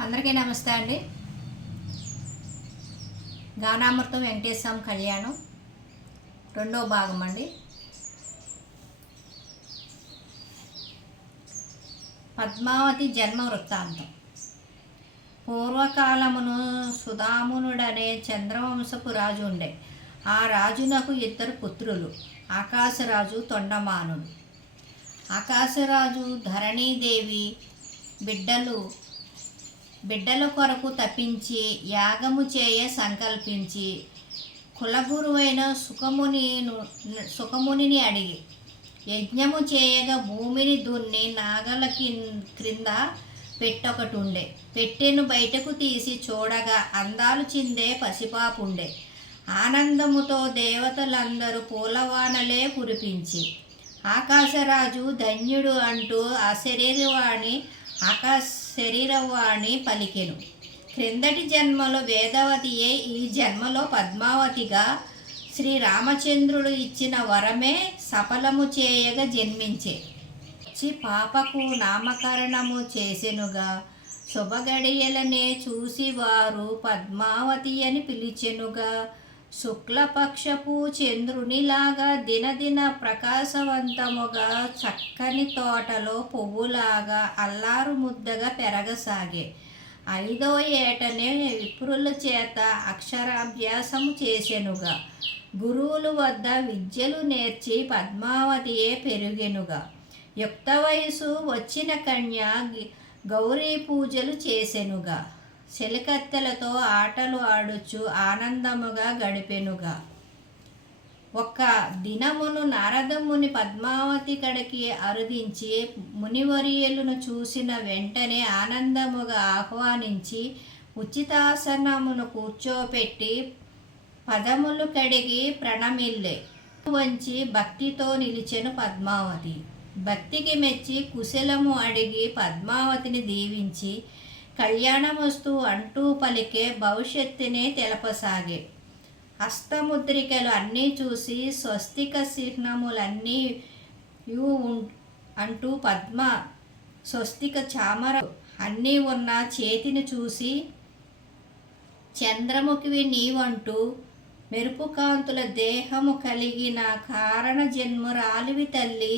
అందరికీ నమస్తే అండి. గానామృతం వెంకటేశ్వరం కళ్యాణం రెండో భాగం అండి. పద్మావతి జన్మ వృత్తాంతం. పూర్వకాలమును సుధామునుడనే చంద్రవంశపు రాజు ఉండే. ఆ రాజునకు ఇద్దరు పుత్రులు ఆకాశరాజు తొండమానుడు. ఆకాశరాజు ధరణీదేవి బిడ్డలు బిడ్డల కొరకు తప్పించి యాగము చేయ సంకల్పించి కులగురువైన సుఖముని సుఖమునిని అడిగి యజ్ఞము చేయగా భూమిని దున్ని నాగల క్రింద పెట్టొకటి ఉండే పెట్టెను బయటకు తీసి చూడగా అందాలు చిందే పసిపాపుండే. ఆనందముతో దేవతలందరూ పూలవానలే కురిపించి ఆకాశరాజు ధన్యుడు అంటూ ఆ శరీరవాణి ఆకాశ శరీరవాణి పలికెను. క్రిందటి జన్మలో వేదవతియే ఈ జన్మలో పద్మావతిగా శ్రీ రామచంద్రుడు ఇచ్చిన వరమే సఫలము చేయగా జన్మించే. చి పాపకు నామకరణము చేసెనుగా శుభగడియలనే చూసి వారు పద్మావతి అని పిలిచెనుగా శుక్లపక్షపు చంద్రునిలాగా దినదిన ప్రకాశవంతముగా చక్కని తోటలో పువ్వులాగా అల్లారు ముద్దగా పెరగసాగే. ఐదో ఏటనే విప్రుల చేత అక్షరాభ్యాసము చేసెనుగా. గురువుల వద్ద విద్యలు నేర్చి పద్మావతియే పెరుగెనుగా. యుక్త వయసు వచ్చిన కన్య గౌరీ పూజలు చేసెనుగా. చెలికత్తెలతో ఆటలు ఆడుచు ఆనందముగా గడిపెనుగా. ఒక దినమును నారదముని పద్మావతి కడికి అరుదించి మునివర్యులను చూసిన వెంటనే ఆనందముగా ఆహ్వానించి ఉచితాసనమును కూర్చోపెట్టి పదములు కడిగి ప్రణమిల్లే. వంచి భక్తితో నిలిచెను పద్మావతి. భక్తికి మెచ్చి కుశలము అడిగి పద్మావతిని దీవించి కళ్యాణమస్తు అంటూ పలికే భవిష్యత్తునే తెలపసాగే. హస్తముద్రికలు అన్నీ చూసి స్వస్తిక చిహ్నములన్నీ యూ అంటూ పద్మ స్వస్తిక చామర అన్నీ ఉన్న చేతిని చూసి చంద్రముఖివి నీవంటూ మెరుపుకాంతుల దేహము కలిగిన కారణ జన్మురాలివి తల్లి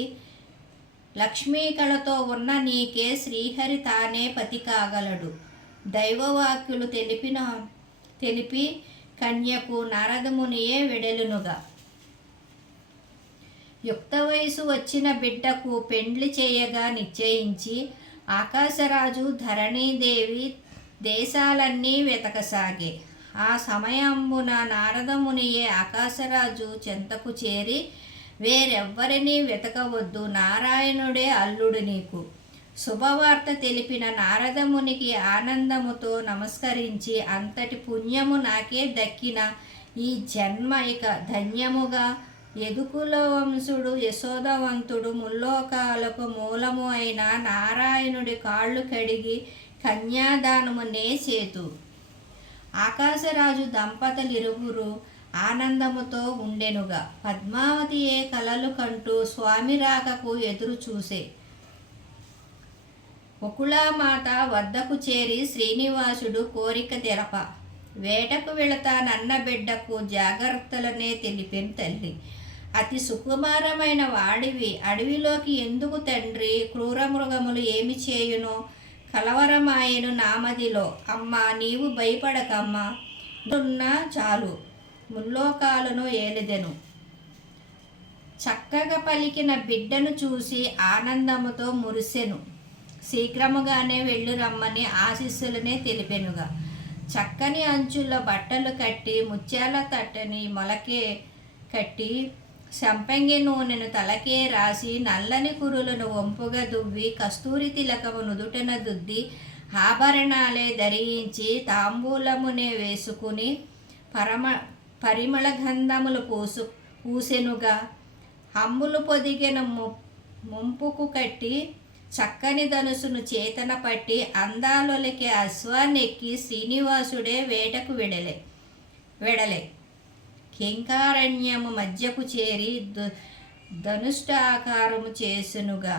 లక్ష్మీకళతో ఉన్న నీకే శ్రీహరి తానే పతి కాగలడు దైవవాక్యులు తెలిపిన తెలిపి కన్యకు నారదమునియే వెడలునుగా. యుక్త వయసు వచ్చిన బిడ్డకు పెండ్లి చేయగా నిశ్చయించి ఆకాశరాజు ధరణీదేవి దేశాలన్నీ వెతకసాగే. ఆ సమయంబున నారదమునియే ఆకాశరాజు చెంతకు చేరి వేరెవ్వరినీ వెతకవద్దు. నారాయణుడే అల్లుడు నీకు. శుభవార్త తెలిపిన నారదమునికి ఆనందముతో నమస్కరించి అంతటి పుణ్యము నాకే దక్కిన ఈ జన్మ ఇక ధన్యముగా. ఎదుకుల వంశుడు యశోదవంతుడు ముల్లోకాలకు మూలము అయిన నారాయణుడి కాళ్ళు కడిగి కన్యాదానము నే చేతు. ఆకాశరాజు దంపతులిరువురు ఆనందముతో ఉండెనుగా. పద్మావతి ఏ కలలు కంటూ స్వామి రాకకు ఎదురు చూసే. ఒకుళామాత వద్దకు చేరి శ్రీనివాసుడు కోరిక తెలప వేటకు వెళతానన్న బిడ్డకు జాగ్రత్తలనే తెలిపిన తల్లి. అతి సుకుమారమైన వాడివి. అడవిలోకి ఎందుకు తండ్రి? క్రూర మృగములు ఏమి చేయును? కలవరమాయను నామదిలో. అమ్మా నీవు భయపడకమ్మా. చాలు. ముల్లోకాలను ఏలిదెను. చక్కగా పలికిన బిడ్డను చూసి ఆనందముతో మురిసెను. శీఘ్రముగానే వెళ్ళి రమ్మని ఆశీస్సులనే తెలిపెనుగా. చక్కని అంచుల్లో బట్టలు కట్టి ముత్యాల తట్టని మొలకే కట్టి సంపంగి నూనెను తలకే రాసి నల్లని కురులను వంపుగా దువ్వి కస్తూరి తిలకము నుదుటన దుద్ది ఆభరణాలే ధరించి తాంబూలమునే వేసుకుని పరమ పరిమళ గంధములు పూసు పూసెనుగా హమ్ములు పొదిగిన ముంపుకు కట్టి చక్కని ధనుసును చేతన పట్టి అందాలొలికి అశ్వాన్నెక్కి శ్రీనివాసుడే వేటకు వెడలే వెడలే. కింకారణ్యము మధ్యకు చేరి దు ధనుష్టాకారము చేసునుగా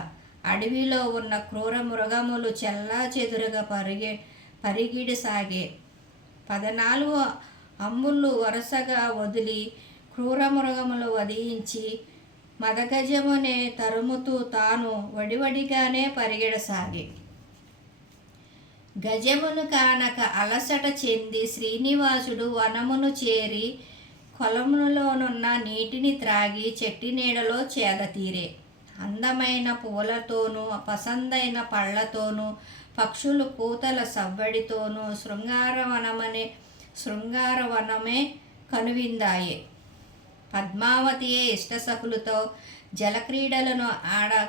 అడవిలో ఉన్న క్రూర మృగములు చెల్లా చెదురుగా పరిగె పరిగిడి సాగే. పదనాలుగు అమ్ముళ్ళు వరుసగా వదిలి క్రూరమృగములు వధించి మదగజమునే తరుముతూ తాను వడివడిగానే పరిగెడసాగి. గజమును కానక అలసట చెంది శ్రీనివాసుడు వనమును చేరి కొలములోనున్న నీటిని త్రాగి చెట్టి నీడలో చేదతీరే. అందమైన పూలతోనూ పసందైన పళ్ళతోనూ పక్షులు కూతల సవ్వడితోనూ శృంగారవనమనే శృంగారవనమే కనువిందాయే. పద్మావతియే ఇష్టసఖులతో జలక్రీడలను ఆడ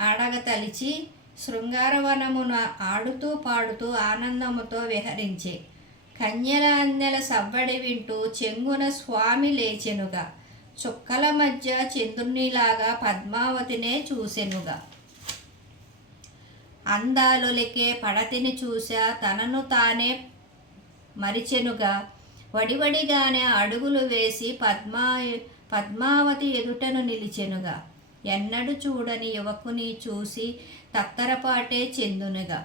ఆడగతలిచి శృంగారవనమున ఆడుతూ పాడుతూ ఆనందముతో విహరించే. కన్యల అందెల సవ్వడి వింటూ చెంగున స్వామి లేచెనుగా. చుక్కల మధ్య చంద్రునిలాగా పద్మావతినే చూసెనుగా. అందాలులకే పడతిని చూసా తనను తానే మరిచెనుగా వడివడిగానే అడుగులు వేసి పద్మా పద్మావతి ఎదుటను నిలిచెనుగా. ఎన్నడు చూడని యువకుని చూసి తత్తరపాటే చెందునుగా.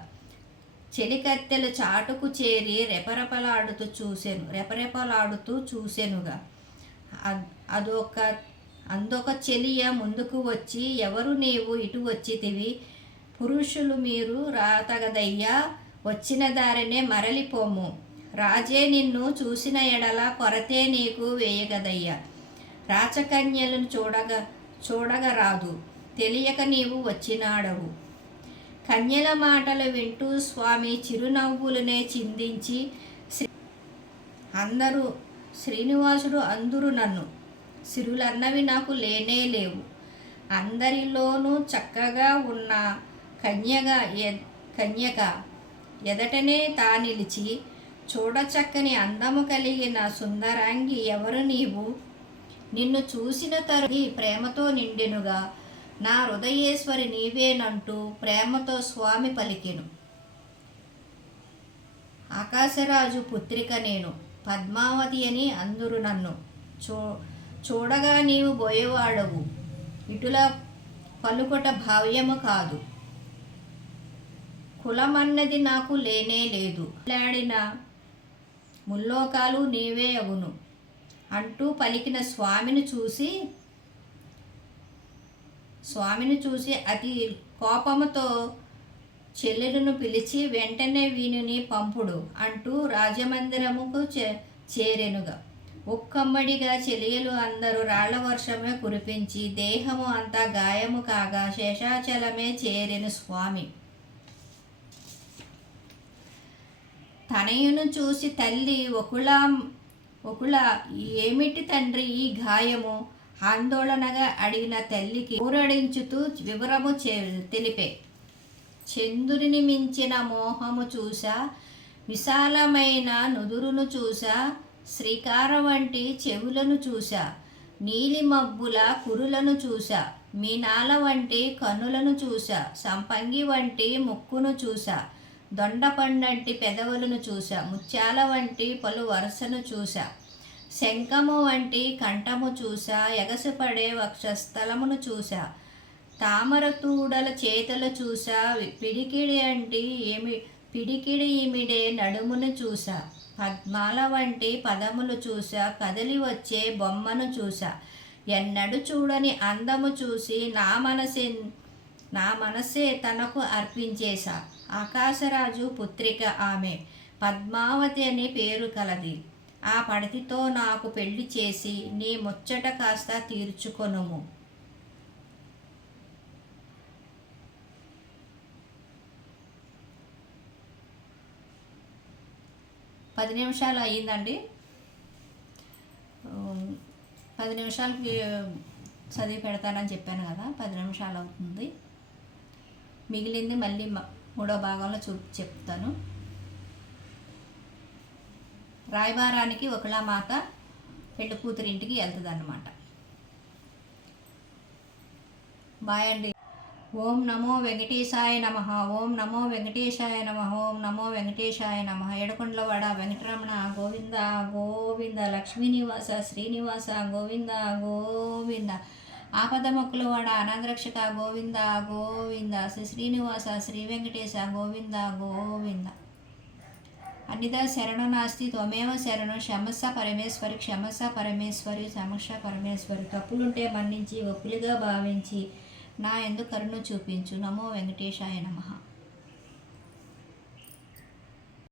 చెలికత్తెలు చాటుకు చేరి రెపరెపలాడుతూ చూసెను రెపరెపలాడుతూ చూసెనుగా. అదొక అందొక చెలియ ముందుకు వచ్చి ఎవరు నీవు? ఇటు వచ్చితివి. పురుషులు మీరు రాతగదయ్యా వచ్చిన దారినే మరలిపోము. రాజే నిన్ను చూసిన ఎడల కొరతే నీకు వేయగదయ్యా. రాచకన్యలను చూడగ చూడగరాదు. తెలియక నీవు వచ్చినాడవు. కన్యల మాటలు వింటూ స్వామి చిరునవ్వులనే చిందించి అందరూ శ్రీనివాసుడు అందురు నన్ను సిరులన్నవి నాకు లేనే లేవు. అందరిలోనూ చక్కగా ఉన్న కన్యగా ఎ- కన్యక ఎదటనే తా నిలిచి చూడచక్కని అందము కలిగిన సుందరాంగి ఎవరు నీవు? నిన్ను చూసిన తరుణి ప్రేమతో నిండెనుగా నా హృదయేశ్వరి నీవేనంటూ ప్రేమతో స్వామి పలికెను. ఆకాశరాజు పుత్రిక నేను పద్మావతి అని అందరు నన్ను. చూ చూడగా నీవు బోయేవాడవు. ఇటుల పలుకొట భావ్యము కాదు. కులమన్నది నాకు లేనే లేదు. లాడిన ముల్లోకాలు నీవే అవును. అంటూ పలికిన స్వామిని చూసి స్వామిని చూసి అతి కోపముతో చెల్లెలను పిలిచి వెంటనే వీనిని పంపుడు అంటూ రాజమందిరముకు చే చేరెనుగా ఒక్కమ్మడిగా చెలియలు అందరూ రాళ్ళ వర్షమే కురిపించి దేహము అంతా గాయము కాగా శేషాచలమే చేరెను స్వామి. తనయును చూసి తల్లి ఒకళ ఒకళ ఏమిటి తండ్రి ఈ గాయము ఆందోళనగా అడిగిన తల్లికి ఊరడించుతూ వివరము చే తెలిపే. చంద్రుని మించిన మోహము చూసా విశాలమైన నుదురును చూసా శ్రీకార వంటి చెవులను చూసా నీలి మబ్బుల కురులను చూసా మీనాల వంటి కన్నులను చూసా సంపంగి వంటి ముక్కును చూసా దొండపండంటి పెదవులను చూసా ముత్యాల వంటి పలు వరుసను చూసా శంఖము వంటి కంఠము చూసా ఎగసిపడే వక్షస్థలమును చూసా తామర తూడల చేతులు చూసా పిడికిడి అంటే ఏమి పిడికిడి ఈమిడే నడుమును చూసా పద్మాల వంటి పదములు చూసా కదిలి వచ్చే బొమ్మను చూసా ఎన్నడు చూడని అందము చూసి నా మనసి నా మనసే తనకు అర్పించేశా. ఆకాశరాజు పుత్రిక ఆమె. పద్మావతి అనే పేరు కలది. ఆ పడతితో నాకు పెళ్ళి చేసి నీ ముచ్చట కాస్త తీర్చుకొనుము. పది నిమిషాలు అయ్యిందండి. పది నిమిషాలకి చదివి పెడతానని చెప్పాను కదా పది నిమిషాలు అవుతుంది. మిగిలింది మళ్ళీ మూడో భాగంలో చూ చెప్తాను. రాయబారానికి ఒకలా మాత పెళ్ళి కూతురి ఇంటికి వెళ్తుంది అన్నమాట బాయ్ అండి. ఓం నమో వెంకటేశాయ నమ. ఓం నమో వెంకటేశాయ నమ. ఓం నమో వెంకటేశాయ నమ. ఏడుకొండలవాడ వెంకటరమణ గోవింద గోవింద లక్ష్మీనివాస శ్రీనివాస గోవింద గోవింద. ఆపద మొక్కులవాడ అనాథరక్షక గోవింద గోవింద శ్రీ శ్రీనివాస శ్రీ వెంకటేశ గోవింద గోవింద. అన్నిదా శరణు నాస్తి త్వమేవ శరణు క్షమస్స పరమేశ్వరి క్షమస్స పరమేశ్వరి సమస్య పరమేశ్వరి. తప్పులుంటే మన్నించి ఒప్పులుగా భావించి నా ఎందు కరుణ చూపించు. నమో వెంకటేశాయ నమః.